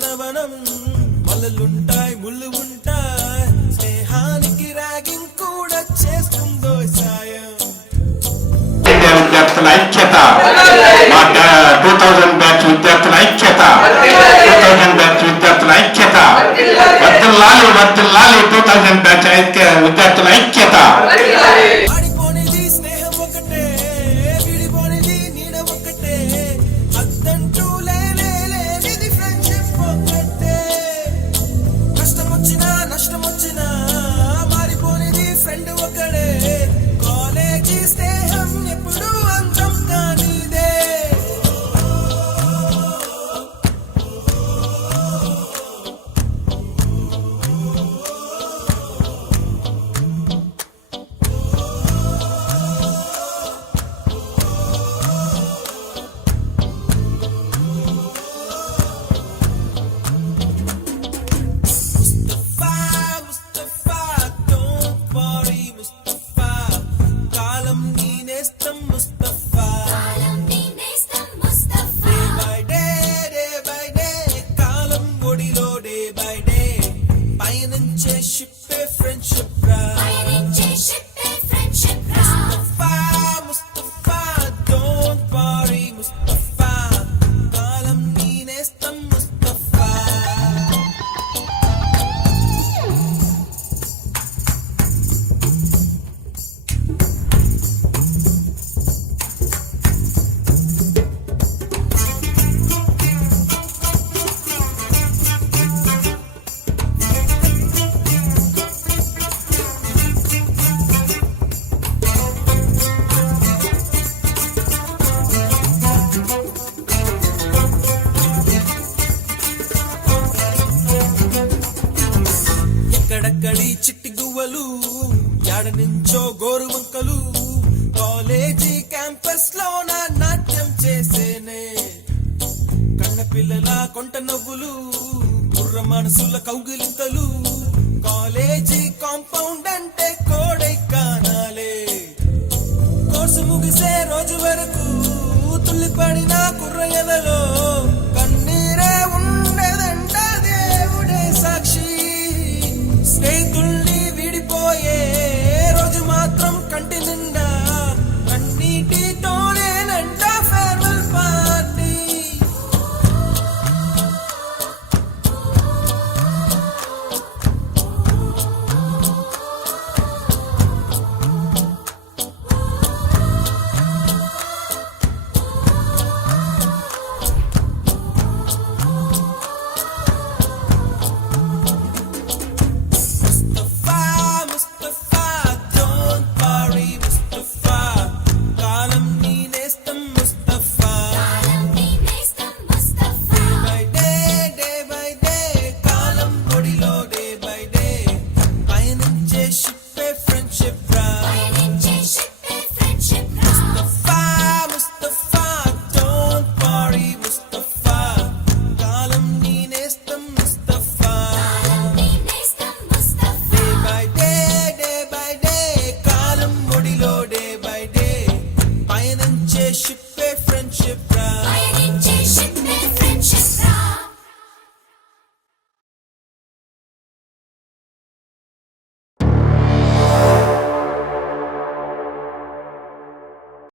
నందనవనం మల్లలుంటాయి ముళ్ళు ఉంటాయి స్నేహానికి ర్యాగింగ్ కూడా చేస్తుందో సాయం విద్యార్థుల ఐక్యత 2000 బ్యాచ్ విద్యార్థుల ఐక్యత 2000 బ్యాచ్ విద్యార్థుల ఐక్యత వర్ధిల్లాలి వర్ధిల్లాలి 2000 బ్యాచ్ విద్యార్థుల ఐక్యత ఆడిపోనిది స్నేహం ఒకటే విడిపోనిది నీడ ఒకటే అద్దంటూ లేనిది ఫ్రెండ్షిప్ ఒకటే కష్టం వచ్చినా నష్టం వచ్చినా మారిపోనిది ఫ్రెండ్ ఒకడే కాలేజీ స్నేహం ఎప్పుడు అంతం కానిదే ముస్తఫా don't worry ముస్తఫా కాలం నీ నేస్తం ముస్తఫా డే బై డే కాలం ఒడిలో డే బై డే పయనించే షిప్పే ఫ్రెండ్షిప్ రా ముస్తఫా don't worry ముస్తఫా కాలం నీ నేస్తం ముస్తఫా ఎక్కడక్కడి చిట్టి గువ్వలు యాడ నుంచో గోరు వంకలు కాలేజీ క్యాంపస్ లోన నాట్యం చేసేనే కన్న పిల్లల కొంట నవ్వులు బుర్ర మనసుల కౌగిలింతలు కాలేజీ కాంపౌండ్ అంటే కోడై కానాలే కోర్సు ముగిసే రోజు వరకు తుల్లిపడిన